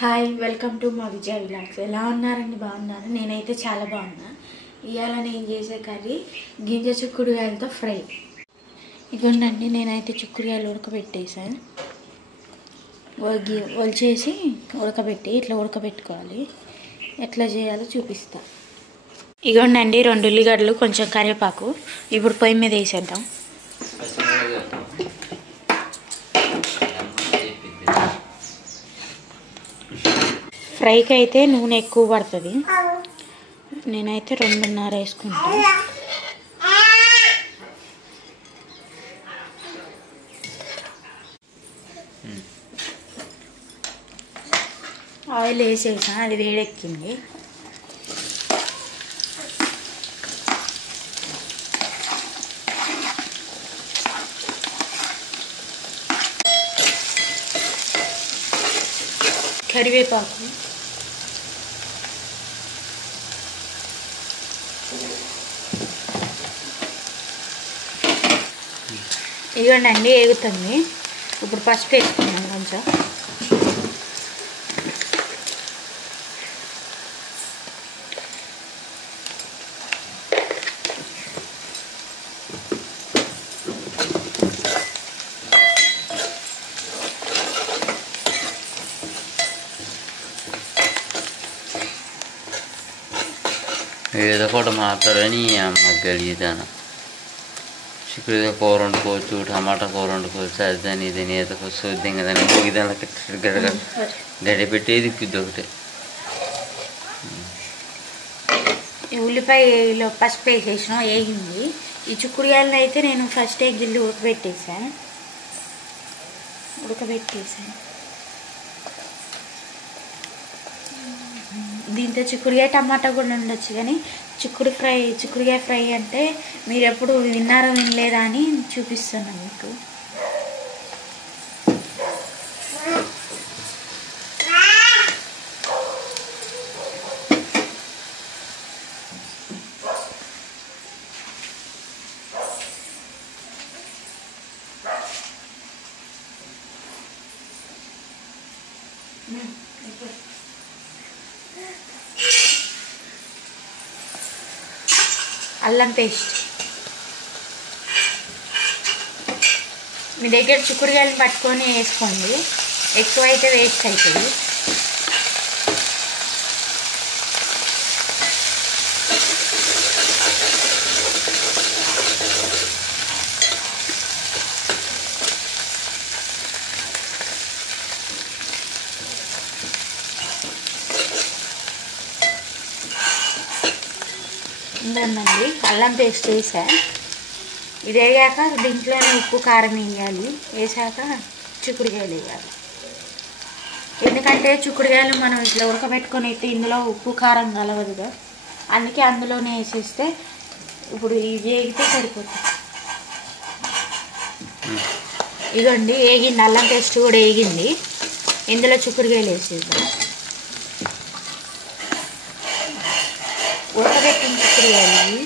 Hi welcome to మా విజయ vlogs. ఎలా ఉన్నారండి? బాగున్నారు? నేనైతే చాలా బాగున్నా. ఇవాళ నేను చేసే కర్రీ గింజ చిక్కుడుకాయలతో ఫ్రై. ఇదిగోండి, నేనైతే చిక్కుడుకాయలు ఉడకబెట్టేసాను. ఒలిచేసి ఉడకబెట్టి ఇట్లా ఉడకబెట్టుకోవాలి. ఎట్లా చేయాలో చూపిస్తా. ఇదిగోండి 2 ఉల్లిగడ్డలు, కొంచెం కరివేపాకు. ఇప్పుడు పొయ్యి మీద వేసేద్దాం. ఫ్రైకి అయితే నూనె ఎక్కువ పడుతుంది. నేనైతే 2.5 వేసుకుంటాను. ఆయిల్ వేసేసా, అది వేడెక్కింది. కరివేపాకు, ఇదిగోండి వేగుతుంది. ఇప్పుడు పసుపు వేసుకున్నాం కొంచెం. ఏదో కూడా మాట్లాడని అమ్మకి గడిదాను. చిక్కుడుగా కూర వండుకోవచ్చు, టమాటా కూర వండుకోవచ్చు, అదని ఇదని ఏదో చూద్దాం కదని గడిదానికి గడి పెట్టేది ఇప్పిద్ది ఒకటి. ఉల్లిపాయలో పసుపు వేసేసిన వేగింది. ఈ చిక్కుడుకాయలను అయితే నేను ఫస్ట్ గిల్లి ఉడకబెట్టేసాను. దీంతో చిక్కుడుకాయ టమాటా కూడా ఉండొచ్చు, కానీ చిక్కుడుకాయ ఫ్రై అంటే మీరు ఎప్పుడు విన్నారో వినలేదా అని చూపిస్తున్నాను మీకు. అల్లం పేస్ట్. మీ దగ్గర చిక్కుడుకాయలను పట్టుకొని వేసుకోండి, ఎక్కువ అయితే వేస్ట్ అవుతుంది. ఉందండి, అల్లం పేస్ట్ వేసా. ఇది వేయాక దీంట్లోనే ఉప్పు కారం వేయాలి. వేసాక చిక్కుడుకాయలు వేయాలి. ఎందుకంటే చిక్కుడుకాయలు మనం ఇట్లా ఉడకబెట్టుకొని అయితే ఇందులో ఉప్పు కారం కలవదుగా, అందుకే అందులోనే వేసేస్తే ఇప్పుడు ఇది వేగితే సరిపోతుంది. ఇదండి వేగింది, అల్లం పేస్ట్ కూడా వేగింది. ఇందులో చిక్కుడుకాయలు వేసేద్దాం. ఉడకబెట్టిన చిక్కుడుకాయలు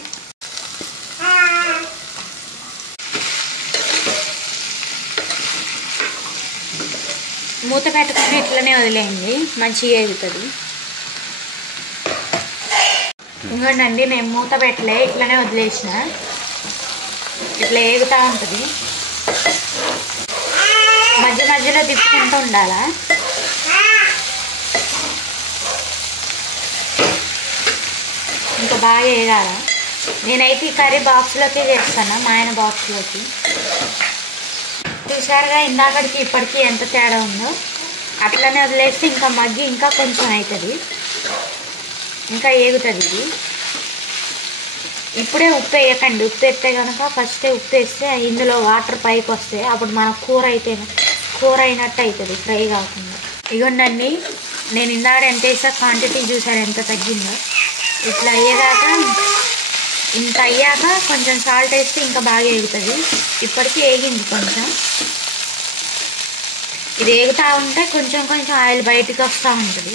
మూత పెట్టుకుని ఇట్లనే వదిలేయండి, మంచిగా వేగుతుంది. ఇంకోండి, నేను మూత పెట్టలే, ఇట్లనే వదిలేసిన. ఇట్లా వేగుతూ ఉంటుంది. మధ్య మధ్యలో తిప్పుకుంటూ ఉండాలా. ఇంకా బాగా వేయాల. నేనైతే ఈ కర్రీ బాక్స్లోకి చేస్తాను, మా ఆయన బాక్స్లోకి. చూసారుగా ఇందాకడికి ఇప్పటికీ ఎంత తేడా ఉందో. అట్లనే వదిలేస్తే ఇంకా మగ్గి ఇంకా కొంచెం అవుతుంది, ఇంకా వేగుతుంది ఇది. ఇప్పుడే ఉప్పు వేయకండి. ఉప్పు వేస్తే కనుక ఫస్టే ఉప్పు వేస్తే ఇందులో వాటర్ పైకి వస్తాయి. అప్పుడు మన కూర అయినట్టు అవుతుంది, ఫ్రై కాకుండా. ఇగోండి, నేను ఇందాక ఎంత వేసా క్వాంటిటీ చూసారు ఎంత తగ్గిందో. ఇట్లా అయ్యేదాకా, ఇంత అయ్యాక కొంచెం సాల్ట్ వేస్తే ఇంకా బాగా వేగుతుంది. ఇప్పటికీ వేగింది కొంచెం. ఇది వేగుతూ ఉంటే కొంచెం కొంచెం ఆయిల్ బయటికి వస్తూ ఉంటుంది.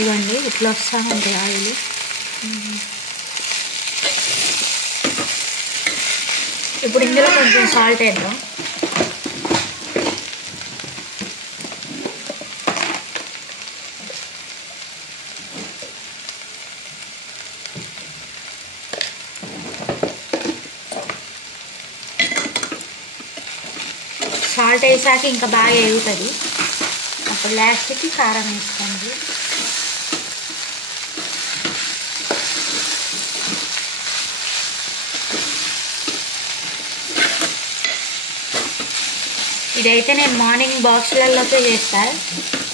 ఇవ్వండి, ఇట్లా వస్తూ ఉంటుంది ఆయిల్. ఇప్పుడు ఇందులో కొంచెం సాల్ట్ వేద్దాం. సాల్ట్ వేసాక ఇంకా బాగా వేగుతుంది. అప్పుడు లాస్ట్కి కారం వేసుకోండి. ఇదైతే నేను మార్నింగ్ బాక్సులలోకే చేస్తాను.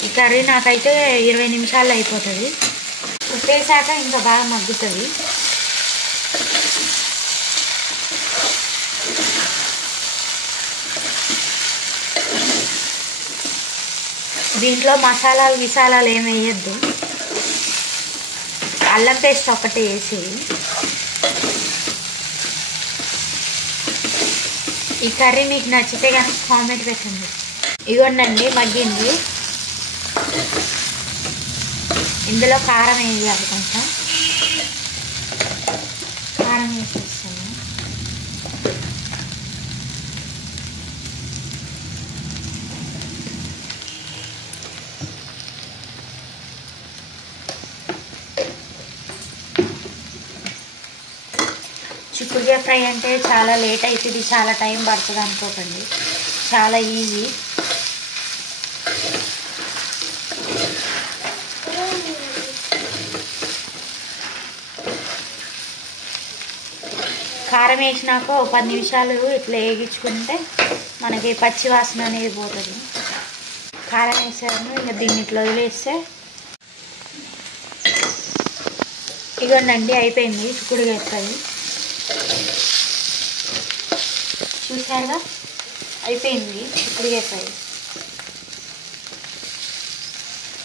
ఈ కర్రీ నాకైతే 20 నిమిషాల్లో అయిపోతుంది. ఉప్పు వేసాక ఇంకా బాగా మగ్గుతుంది. దీంట్లో మసాలాలు ఏమి వేయద్దు. అల్లం పేస్ట్ ఒకటే వేసి. ఈ కర్రీ మీకు నచ్చితే కనుక కామెంట్ పెట్టండి. ఇగోండి మగ్గింది. ఇందులో కారం వేయాలి. కొంచెం కారం వేసేస్తాను. చిక్కుడుకాయ ఫ్రై అంటే చాలా లేట్ అవుతుంది, చాలా టైం పడుతుంది అనుకోకండి. చాలా ఈజీ. కారం వేసినాక 10 నిమిషాలు ఇట్లా వేగించుకుంటే మనకి పచ్చి వాసన అనేది పోతుంది. కారం వేసాను. ఇంకా దీన్ని ఇట్లా వదిలేస్తే ఇగోండి అయిపోయింది చిక్కుడుకాయ ఫ్రై. చూసారుగా అయిపోయింది చిక్కుడుకాయ ఫ్రై.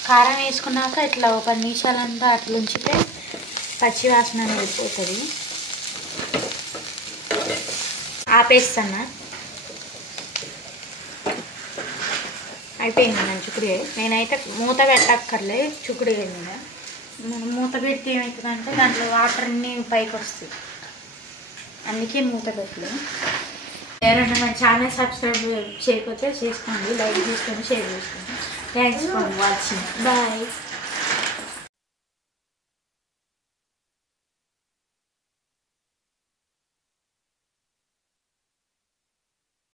కారం వేసుకున్నాక ఇట్లా 10 నిమిషాలంతా అట్లా ఉంచితే పచ్చి వాసన అనేది పోతుంది. ఆపేస్తాను. అయిపోయింది నా చిక్కుడుకాయ. నేనైతే మూత పెట్టక్కర్లే చిక్కుడుకాయ మీద. మనం మూత పెడితే ఏమవుతుందంటే దాంట్లో వాటర్ అన్నీ పైకి వస్తాయి. అందుకే మూత పెట్టలేదు. ఎవరైనా మన ఛానల్ సబ్స్క్రైబ్ చేయకపోతే చేసుకోండి, లైక్ చేసుకోండి, షేర్ చేసుకోండి. Thanks for watching. బాయ్.